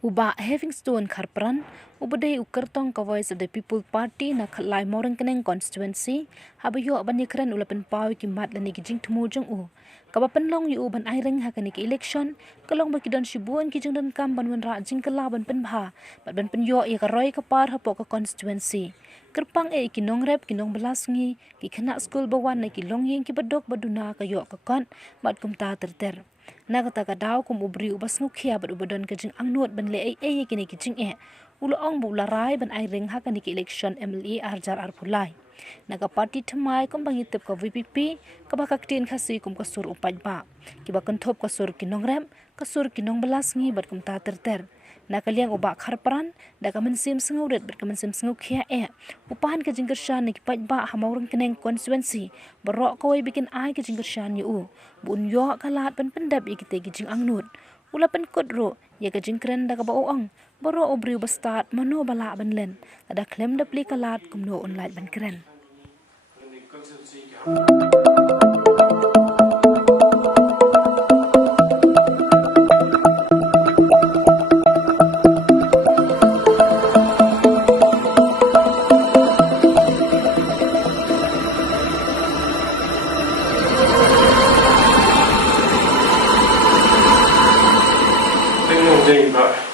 Uba Havingstone Kharpran, ubadai ukertong ka Voice of the People Party na khalai morang keneng constituency, habayo abanikran ulapan pawi kimat lani kijing tumujung Kabapan long yu ban airing hakani ki election, kalong bakidon shibuan kijing dan kam banwan rajing kalaban penbha, ban penyo ya karoi kapar hapok ka constituency. Kerpang kinong rep kinong belasngi, ki kena school bawan na kilong ying ki badok baduna kayo kakon, bat kumta terter. Nagata kadaw kum ubri ubas ngukia bat ubadon kajing angnut ban le ay kini kijing ulo ong bu larai ban airing hakani ki election MLA arjar arpulai. Naga parti thamai kum bangitip ka VPP kabakaktin khasi kum kasur upajba kiba kentop kasur kinong rem kasur kinong belasngi bat kum ta terter nakaliang ubak Kharpran daga mensim sengaudet bat mensim sengukia upahan ka jingkershan ni pajba hamaurang keneng constituency berok kawai bikin ai ka jingkershan yu bun yo kalat ban pendap ikite gijing angnut ulapan kodro ya ka jingkren daga baoang baro obri bastat mano bala ban len ada klem dapli kalat kum no online ban keren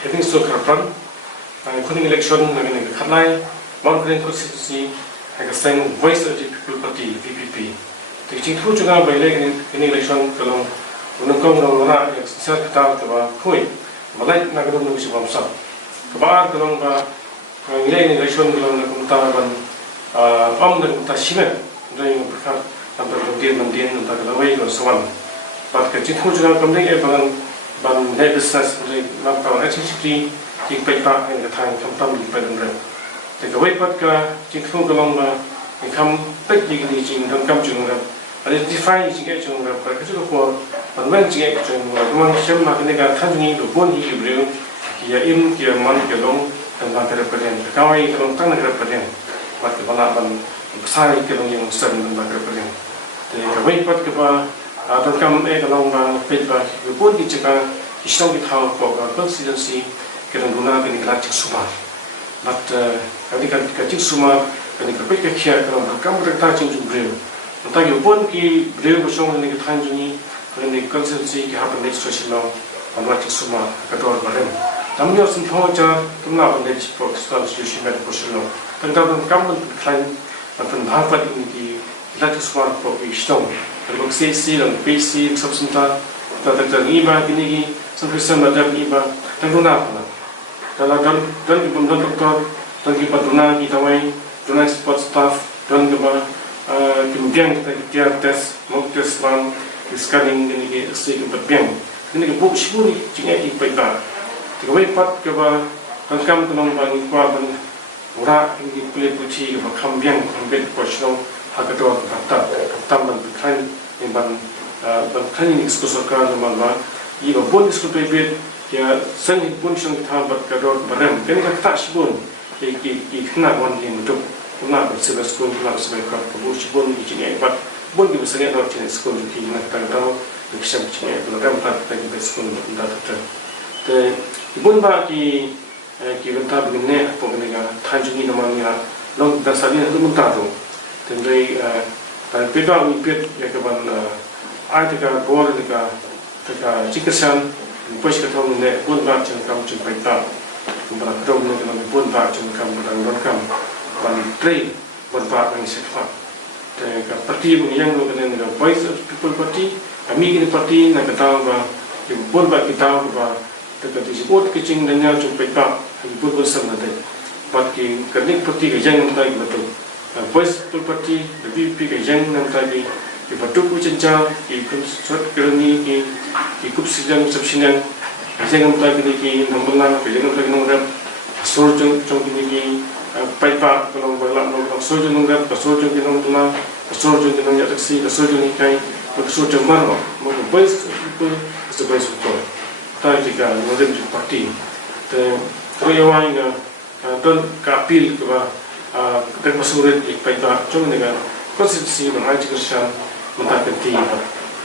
Havingstone Kharpran, including election, Khalai, Mount Green constituency, and the Voice of the People Party (VPP). The Jinghu Chunga by election, Kalong, Unakong Nora, Sat Katal, Kaba, Koi, Malay Nagadon Shibamsa. Kabar Kalong, election, Kalong Kumtaban, the Tashimen, during Prakat, and the Mandin, and Tagalaway, and so on. But the Jinghu Chunga coming Evan. Ban business dari lakukan activity jika peta yang katakan kampam di pedangnya. Tegawai pada jika kalau income pet jika di jing dan kam jungga, identify jika jungga pada kecuali kuat, ban jika jungga, memang siapa nak negara tanjung pun hidup kia im kia man kia long dan negara peden. Kawai kalau tang negara peden, pada bala ban besar kia long yang besar dan negara peden. Tegawai pada dan kami kalau peta pun dicakap istong kita constituency kita guna kini kelacik sumar. But kami kelacik sumar kini kerja kia kalau kami berkata cincin beliau. Entah pun ki beliau bersama dengan kita hanjuni kini constituency kita apa legislasi law kelacik sumar kedua barang. Kami harus mencoba kemana legislasi constitution dan prosedur. Tentang kami berklaim dan bahagian ini kelacik sumar istong. Kalau CC dan PC substantif tentang iba kini sampai sembadan iba tentang apa? Dalam dan doktor dan kita dona kita wai dona support staff dan kemudian kita tes mock test one scanning ini kita berbiang ini kita buku sepuluh jika kita baca jika baca kita tentang kenong bagi kuat dan orang ini kulit putih kita kambiang kambiang personal agak doa kata berkain ban ini eksekusorkan nama iba pun diskutasi ya seni pun seni tahabat kador barang kini kata sebun kena wan yang betul kena bersebut sekon kena bersebut kabur sebun inibat pun kita seni orang jenis sekon kini kata tahu kisah ini program tak kita sekon tidak betul. Ibun bagi kita begini apa mereka tanjungi namanya long dasarnya itu mentah tu. Tendai dan beda impet ya kapan artikel bor dekat jikasan puas ketemu dengan pun bak jengkam jengkaita kepada kedua dengan pun bak jengkam dan dorkam dan trade berbak dengan sesuatu. Dan parti yang dengan Voice of People Party kami ini parti nak ketahui bahawa pun bak kita bahawa dekat disebut kecing dan yang jengkaita pun bersama dengan parti kerana parti yang tak betul. Voice of People Party lebih pilih yang tadi dibentuk ucapan ikut surat kerani ikut sidang subsidian yang tadi ni nombor yang tadi nombor sorjung ini pipa kalau balap nombor sorjung nombor sorjung ini nombor sorjung ini nombor taksi sorjung ini kai sorjung mana mungkin Voice of People sebagai support tadi juga modern parti terus yang dan kapil kepada dan masurin ikut pada cuma dengan konstitusi mengaji kerja mentah ketiga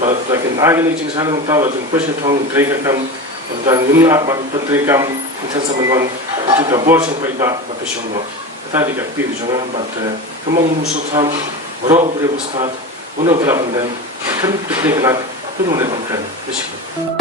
But like in agony jing sana mata wa jing peshe thong trade kam dan yumna ba trade kam intensa man tu ka bor sing pai ba peshe no ta di ka pi jonga but kamong muso tham ro bre bustat uno bra ban kan tu ne kan tu ne kan peshe